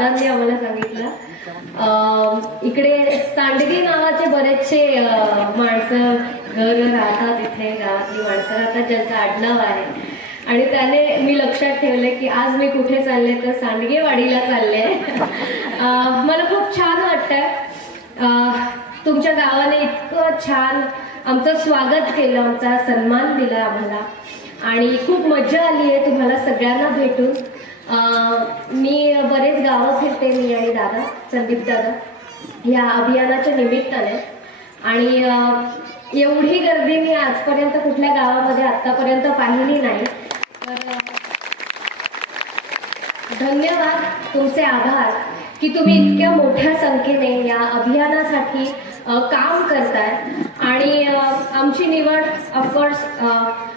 दादांनी आम्हाला सांगितलं. इकडे सांडगी नावाचे बरेचसे माणसं घर राहतात इथे गावातली माणसं राहतात ज्यांचं आडनाव आहे. आणि त्याने मी लक्षात ठेवले की आज मी कुठे चालले तर सांडगेवाडीला चालले. मला खूप छान वाटतंय. तुमच्या गावाने इतकं छान आमचं स्वागत केलं आमचा सन्मान दिला आम्हाला. आणि खूप मजा आली आहे तुम्हाला सगळ्यांना भेटून. मी बरेच गावं फिरते मी आणि दादा संदीप दादा. या अभियानाच्या निमित्ताने. आणि एवढी गर्दी मी आजपर्यंत कुठल्या गावामध्ये आत्तापर्यंत पाहिली नाही. तर धन्यवाद तुमचे आभार की तुम्ही इतक्या मोठ्या संख्येने या अभियानासाठी काम करताय. आणि आमची निवड ऑफकोर्स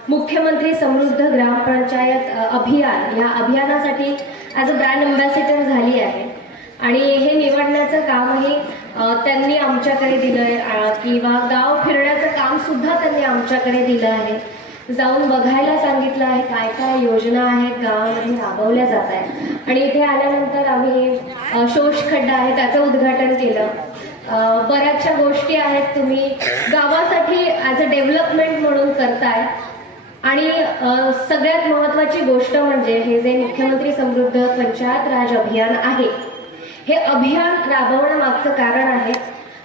मुख्यमंत्री समृद्ध ग्रामपंचायत अभियान या अभियानासाठी ॲज अ ब्रँड अम्बॅसिडर झाली आहे. आणि हे निवडण्याचं कामही त्यांनी आमच्याकडे दिलं आहे किंवा गाव फिरण्याचं काम सुद्धा त्यांनी आमच्याकडे दिलं आहे. जाऊन बघायला सांगितलं आहे काय काय योजना आहेत गावामध्ये राबवल्या जात आहेत. आणि इथे आल्यानंतर आम्ही शोष खड्डा आहे त्याचं उद्घाटन केलं. बऱ्याचशा गोष्टी आहेत तुम्ही गावासाठी ॲज अ डेव्हलपमेंट म्हणून करताय आणि सगळ्यात महत्त्वाची गोष्ट म्हणजे हे जे मुख्यमंत्री समृद्ध पंचायत राज अभियान आहे हे अभियान राबवण्यामागचं कारण आहे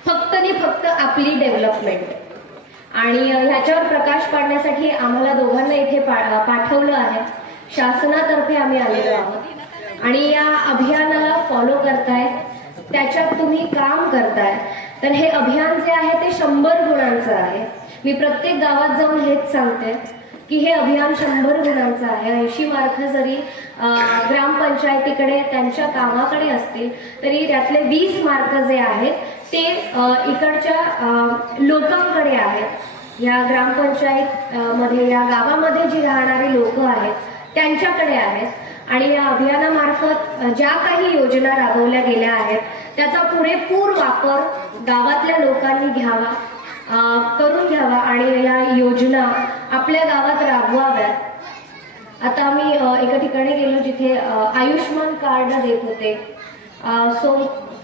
फक्त आणि फक्त आपली डेव्हलपमेंट. आणि ह्याच्यावर प्रकाश पाडण्यासाठी आम्हाला दोघांना इथे पा पाठवलं आहे. शासनातर्फे आम्ही आलेलो आहोत. आणि या अभियानाला फॉलो करताय त्याच्यात तुम्ही काम करताय. तर हे अभियान जे आहे ते शंभर गुणांचं आहे. मी प्रत्येक गावात जाऊन हेच सांगते. की हे अभियान शंभर गुणांचं आहे. ऐंशी मार्क जरी ग्रामपंचायतीकडे त्यांच्या कामाकडे असतील तरी त्यातले वीस मार्क जे आहेत ते इकडच्या लोकांकडे आहेत. या ग्रामपंचायत मध्ये या गावामध्ये जी राहणारी लोक आहेत त्यांच्याकडे आहेत. आणि या अभियानामार्फत ज्या काही योजना राबवल्या गेल्या आहेत त्याचा पुरेपूर वापर गावातल्या लोकांनी घ्यावा. करून घ्यावा आणि या योजना आपल्या गावात राबवाव्यात. आता आम्ही एका ठिकाणी गेलो जिथे आयुष्मान कार्ड देत होते. सो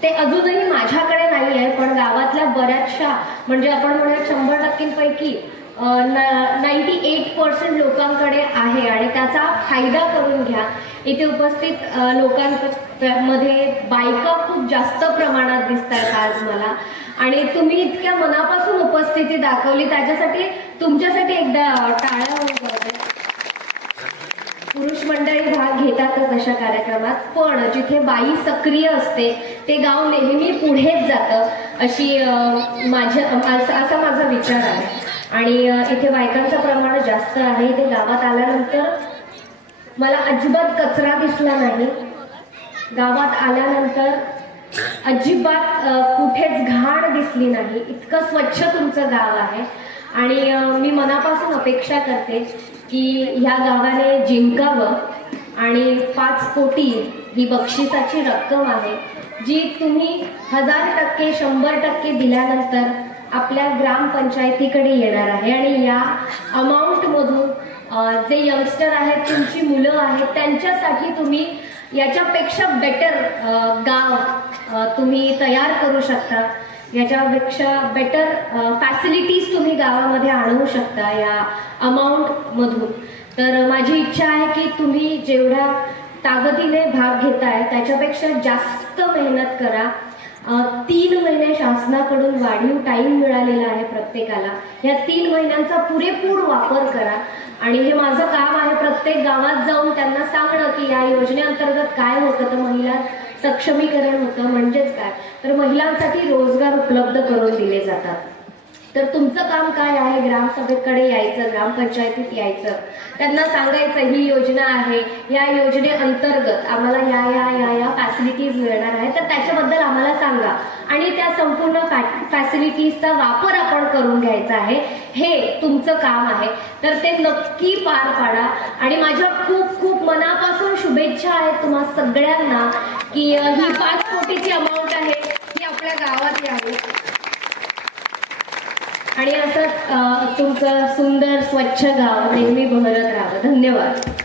ते अजूनही माझ्याकडे नाही आहे पण गावातल्या बऱ्याचशा म्हणजे आपण म्हणूया शंभर टक्केपैकी नाईन्टी एट पर्सेंट लोकांकडे आहे आणि त्याचा फायदा करून घ्या. इथे उपस्थित लोकांप त्यामध्ये बायका खूप जास्त प्रमाणात दिसत आहेत आज मला. आणि तुम्ही इतक्या मनापासून उपस्थिती दाखवली त्याच्यासाठी तुमच्यासाठी एकदा टाळ्या पुरुष मंडळी भाग घेतातच अशा कार्यक्रमात. पण जिथे बाई सक्रिय असते ते गाव नेहमी पुढेच जातं अशी माझ्या असा असा माझा विचार आहे. आणि इथे बायकांचं प्रमाण जास्त आहे. इथे गावात आल्यानंतर मला अजिबात कचरा दिसला नाही. गावात आल्यानंतर अजिबात कुठेच घाण दिसली नाही. इतकं स्वच्छ तुमचं गाव आहे. आणि मी मनापासून अपेक्षा करते की ह्या गावाने जिंकावं आणि पाच कोटी ही बक्षिसाची रक्कम आहे जी तुम्ही हजार टक्के शंभर टक्के दिल्यानंतर आपल्या ग्रामपंचायतीकडे येणार आहे. आणि या अमाऊंटमधून जे यंगस्टर आहेत तुमची मुलं आहेत त्यांच्यासाठी तुम्ही याच्यापेक्षा बेटर गाव तुम्ही तयार करू शकता. याच्यापेक्षा बेटर फॅसिलिटीज तुम्ही गावामध्ये आणू शकता या अमाऊंटमधून तर माझी इच्छा आहे की तुम्ही जेवढ्या ताकदीने भाग घेताय त्याच्यापेक्षा जास्त मेहनत करा. तीन महिने शासनाकडून वाढीव टाईम मिळालेला आहे प्रत्येकाला. या तीन महिन्यांचा पुरेपूर वापर करा. आणि हे माझं काम आहे प्रत्येक गावात जाऊन त्यांना सांगणं की या योजनेअंतर्गत काय होतं तर महिला सक्षमीकरण होतं म्हणजेच काय? तर महिलांसाठी रोजगार उपलब्ध करून दिले जातात. तर तुमचं काम काय आहे? ग्रामसभेकडे यायचं ग्रामपंचायतीत यायचं. त्यांना सांगायचं ही योजना आहे. या योजनेअंतर्गत आम्हाला या या या या फॅसिलिटीज मिळणार आहे तर त्याच्याबद्दल आम्हाला सांगा. आणि त्या संपूर्ण फॅसिलिटीजचा वापर आपण करून घ्यायचा आहे. हे तुमचं काम आहे. तर ते नक्की पार पाडा. आणि माझ्या खूप खूप मनापासून शुभेच्छा आहेत तुम्हा सगळ्यांना की ही पाच कोटीची अमाऊंट आहे ही आपल्या गावात यावी आणि असंच तुमचं सुंदर स्वच्छ गाव नेहमी बहरत राहावं. धन्यवाद.